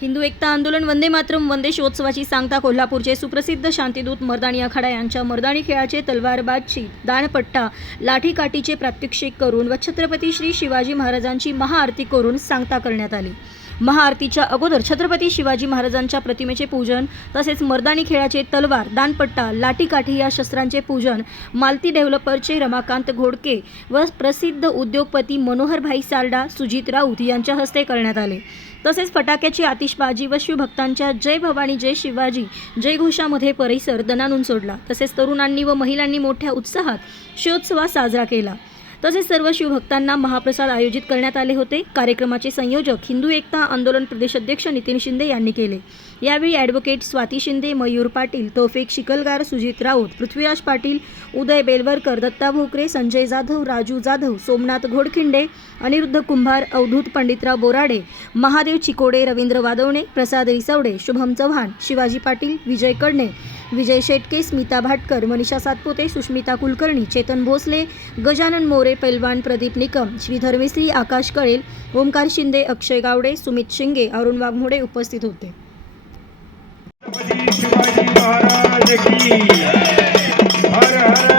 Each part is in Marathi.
हिंदू एकता आंदोलन वंदे मातरम वंदे शोत्सवाची सांगता कोल्हापूरचे सुप्रसिद्ध शांतिदूत मर्दानी आखाडा यांच्या मर्दानी खेळाचे तलवारबाजी, दाणपट्टा, लाठीकाठीचे प्रात्यक्षिक करून व छत्रपती श्री शिवाजी महाराजांची महाआरती करून सांगता करण्यात आली। महाआरतीच्या अगोदर छत्रपती शिवाजी महाराजांच्या प्रतिमेचे पूजन तसेच मर्दानी खेळाचे तलवार, दाणपट्टा, लाठीकाठी या शस्त्रांचे पूजन मालती डेव्हलपरचे रमाकांत घोडके व प्रसिद्ध उद्योगपती मनोहरभाई सारडा, सुजित राऊत यांच्या हस्ते करण्यात आले। तसेच फटाक्याची आतिषबाजी व शिवभक्तांच्या जय भवानी जय शिवाजी जयघोषामध्ये परिसर दणाणून सोडला। तसेच तरुणांनी व महिलांनी मोठ्या उत्साहात शिवोत्सव साजरा केला। तसेच सर्व शिवभक्तांना महाप्रसाद आयोजित करण्यात आले होते। कार्यक्रमाचे संयोजक हिंदू एकता आंदोलन प्रदेशाध्यक्ष नितीन शिंदे यांनी केले। यावेळी ॲडव्होकेट स्वाती शिंदे, मयूर पाटील, तौफिक शिकलगार, सुजित राऊत, पृथ्वीराज पाटील, उदय बेलवरकर, दत्ता भोकरे, संजय जाधव, राजू जाधव, सोमनाथ घोडखिंडे, अनिरुद्ध कुंभार, अवधूत पंडितराव बोराडे, महादेव चिकोडे, रवींद्र वादवणे, प्रसाद रिसवडे, शुभम चव्हाण, शिवाजी पाटील, विजय कडणे, विजय शेटके, स्मिता भाटकर, मनीषा सातपुते, सुष्मिता कुलकर्णी, चेतन भोसले, गजानन मोरे, पैलवान प्रदीप निकम, श्रीधर मिस्त्री, आकाश कळेल, ओमकार शिंदे, अक्षय गावडे, सुमित शिंगे, अरुण वाघमोडे उपस्थित होते। शिवाजी महाराज की हर हर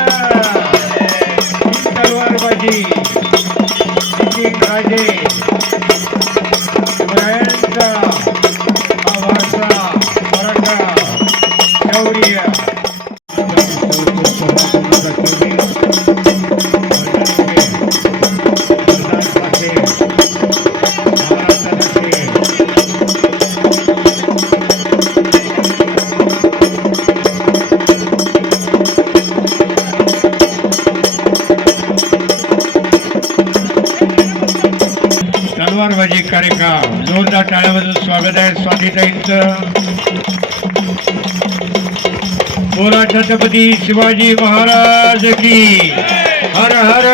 तलवारबाजी राजे शिवरायांचा आवासा मराठा शौर्य तलवारबाजी कार्यक्रम जोरदार टाळ्यामधून स्वागत आहे स्वातीताईंचं। बोला छत्रपती शिवाजी महाराज की हर हर।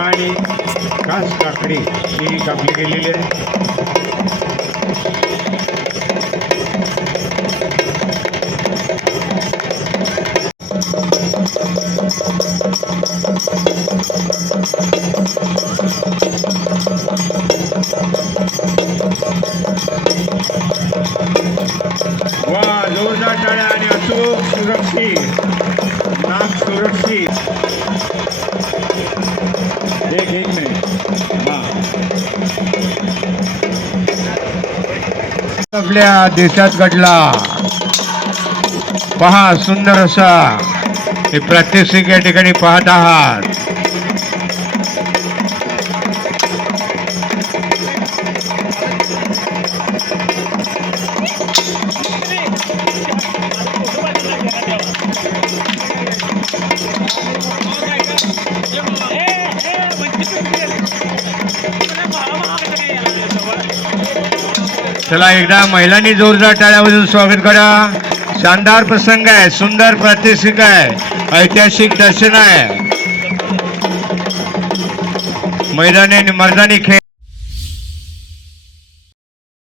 आणि खास काकडी ही कापली गेलेली आहे। वा जोरदार टाळ्या आणि अचूक सुरक्षित नाम सुरक्षित एक मिनिट आपल्या देशात घडला पहा सुंदर असा हे प्रात्यक्षिक या ठिकाणी पाहत आहात। चला एकदा महिलांनी जोरदार टाळ्यामधून स्वागत करा। शानदार प्रसंग आहे, सुंदर प्रात्यक्षिक आहे, ऐतिहासिक दर्शन आहे। मैदानी मर्दानी खेळ